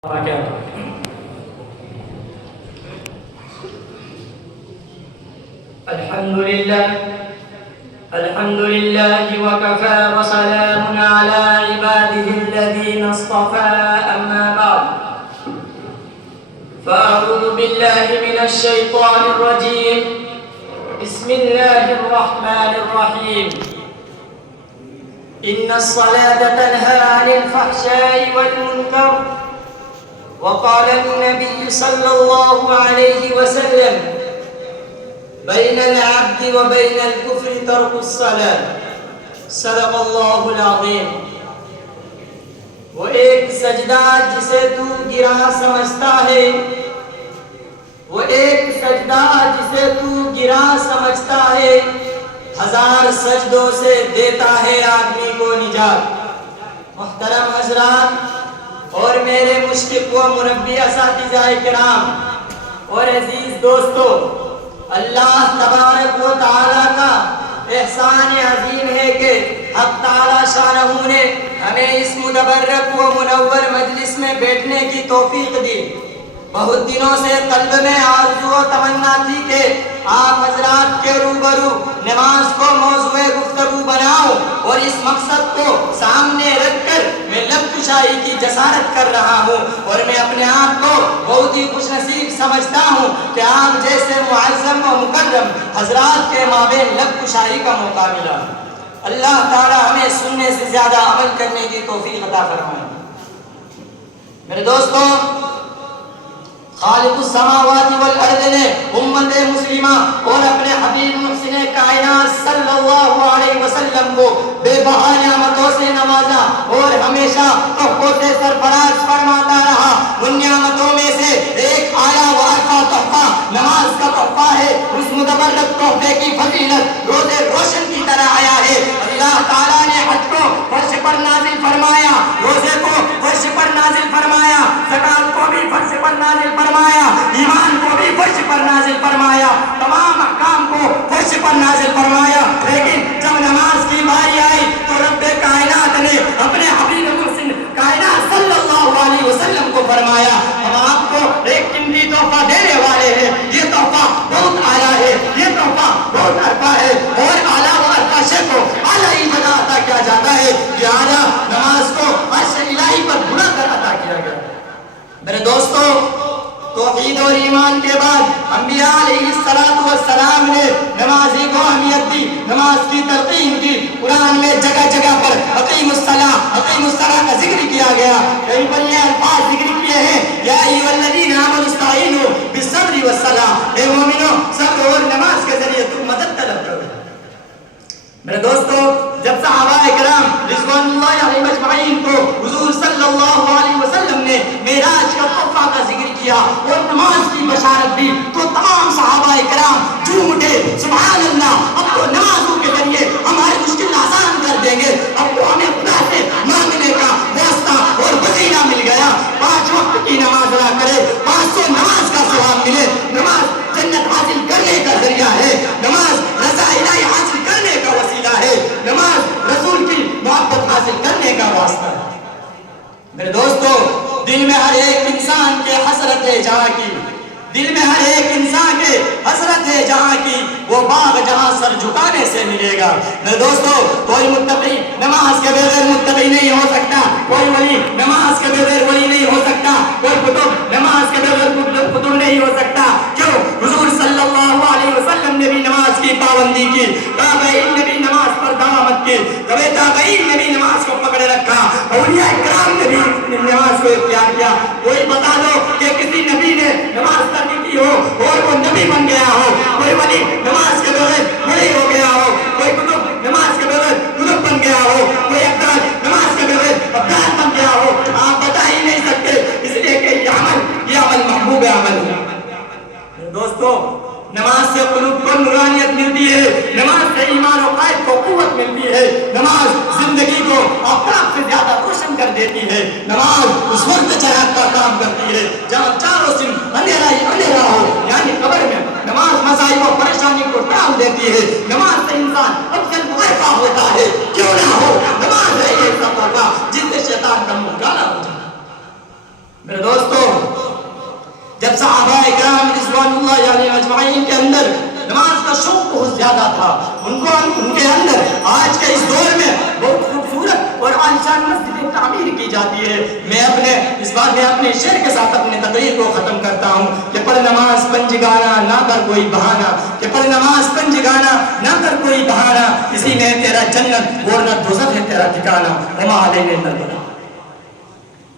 الحمد لله وكفى وسلام على عباده الذين اصطفى أما بعد فأعوذ بالله من الشيطان الرجيم بسم الله الرحمن الرحيم إن الصلاة تنهى عن الفحشاء والمنكر وقال النبي صلى الله عليه وسلم بين العبد وبين الكفر ترك الصلاة صدق اللہ العظیم. وہ ایک سجدہ جسے تو گرا سمجھتا ہے، وہ ایک سجدہ جسے تو گرا سمجھتا ہے، ہزار سجدوں سے دیتا ہے آدمی کو نجات. محترم حضرات اور میرے مشفق و مربی اساتذہ کرام اور عزیز دوستو، اللہ تبارک و تعالیٰ کا احسان عظیم ہے کہ حق تعالیٰ شانہ نے ہمیں اس متبرک و منور مجلس میں بیٹھنے کی توفیق دی. بہت دنوں سے قلب میں آرزو و تمنا تھی کہ آپ حضرات کے روبرو نماز کو موضوع گفتگو بناؤں، اور اس مقصد کو سامنے رکھ کر میں لب کشائی کی جسارت کر رہا ہوں، اور میں اپنے آپ کو بہت ہی خوش نصیب سمجھتا ہوں کہ آپ جیسے معظم و مکرم حضرات کے مابین لب کشائی کا موقع ملا. اللہ تعالی ہمیں سننے سے زیادہ عمل کرنے کی توفیق عطا فرمائے. میرے دوستوں، خالق السماوات والارض نے امت مسلمہ اور اپنے حبیب محسن کائنات صلی اللہ علیہ وسلم کو بے بہا نعمتوں سے نوازا اور ہمیشہ تحفوں سے سرفراز فرماتا رہا. ان نعمتوں میں سے ایک اعلیٰ و ارفع تحفہ نماز کا تحفہ ہے. اس متبرک تحفے کی فضیلت روز روشن کی طرح آیا ہے. اللہ تعالیٰ نے حج کو فرش پر نازل فرمایا، روزے کو فرش پر نازل فرمایا، زکات کو بھی فرش پر نازل فرمایا، ایمان کو بھی فرش پر نازل فرمایا، تمام احکام کو فرش پر نازل فرمایا. لیکن جب نماز کی باری آئی تو رب کائنات نے اپنے حبیب محسن کائنات صلی اللہ علیہ وسلم کو فرمایا ہم آپ کو ایک قیمتی تحفہ دینے والے ہیں. یہ تحفہ بہت اعلیٰ ہے، یہ تحفہ بہت ارفع ہے، اور اعلیٰ و ارفع شے کو اعلیٰ ہی جگہ عطا کیا جاتا ہے. یہ اعلیٰ نماز کو عرش الہی پر بلا کر عطا کیا گیا. میرے دوستو، توحید اور ایمان کے بعد انبیاء علیہ السلام نے نمازی کو اہمیت دی، نماز کی تلقین کی. قرآن میں جگہ جگہ پر اقیم الصلاۃ کا ذکر کیا گیا. کہیں پر یہ الفاظ ذکر کیے ہیں یا ایھا الذین آمنوا استعینوا بالصبر والصلاۃ، اے مومنو صبر اور نماز کے ذریعے تم مدد طلب کرو. میرے دوستو، جب صحابہ کرام رضوان اللہ علیہم اجمعین کو حضور صلی اللہ علیہ وسلم نے معراج کا تحفہ کا ذکر کیا اور نماز کی بشارت دی تو تمام صحابہ کرام جھوم اٹھے، سبحان اللہ، اب تو نمازوں کے ذریعے ہماری مشکل آسان کر دیں گے، اب تو ہمیں خدا سے مانگنے کا واسطہ اور وسیلہ مل گیا. 5 وقت کی نماز ادا کرے، 500 نماز کا ثواب ملے. نماز جنت حاصل کرنے کا ذریعہ ہے، نماز رضا الہی حاصل کرنے کا وسیلہ ہے، نماز رسول کی محبت حاصل کرنے کا واسطہ ہے. میرے دوستو، دل میں ہر ایک انسان کے حسرت ہے جہاں کی، دل میں ہر ایک انسان کے حسرت ہے جہاں کی، وہ باغ جہاں سر جھکانے سے ملے گا. میرے دوستو، کوئی متقی نماز کے بغیر متقی نہیں ہو سکتا، کوئی ولی نماز کے بغیر ولی نہیں ہو سکتا، کوئی قطب نماز کے بغیر قطب نہیں ہو سکتا. کیوں؟ حضور صلی اللہ علیہ وسلم نے بھی نماز کی پابندی کی، تابعین نے بھی نماز پر دعوت کی، تابعین نے بھی نماز کو پکڑے رکھا، اولیاء کرام نے بھی نماز کو اختیار کیا. کوئی بتا دو کہ کسی نبی نے نماز ترک کی ہو اور وہ نبی بن گیا ہو، کوئی ولی نماز کے بغیر ولی ہو گیا ہو، کوئی قطب نماز کے بغیر قطب بن گیا ہو، کوئی ابدال نماز کے بغیر ابدال بن گیا ہو. آپ بتا ہی نہیں سکتے، اس لیے کہ یہ عمل محبوب عمل ہے. دوستو، نماز سے قلوب کو نورانیت ملتی ہے، نماز سے ایمان و قائد کو قوت ملتی ہے، نماز زندگی کو اپنا سے زیادہ روشن کر دیتی ہے. نماز اس وقت چراغ کا کام کرتی ہے جہاں چاروں سن اندھیرا ہی اندھیرا ہو، یعنی قبر میں. نماز مصائب و پریشانی کو ٹال دیتی ہے. نماز سے انسان افضل معرفہ ہوتا ہے، کیوں نہ ہو. نماز ہے ایک سفر کا جس سے شیطان کا منہ کالا ہو جاتا ہے. میرے دوستو، جب صحابہ کرام رضوان اللہ علیہم اجمعین کے اندر نماز کا شوق بہت زیادہ تھا، ان کے اندر آج کے اس دور میں بہت خوبصورت اور عالیشان مسجدیں تعمیر کی جاتی ہے. میں اپنے شعر کے ساتھ اپنے تقریر کو ختم کرتا ہوں کہ پڑھ نماز پنجگانا نہ کر کوئی بہانہ، کہ پڑھ نماز پنجگانا نہ کر کوئی بہانہ، اسی میں تیرا جنت اور نہ دوزخ ہے تیرا ٹھکانہ. وما علینا الا البلاغ.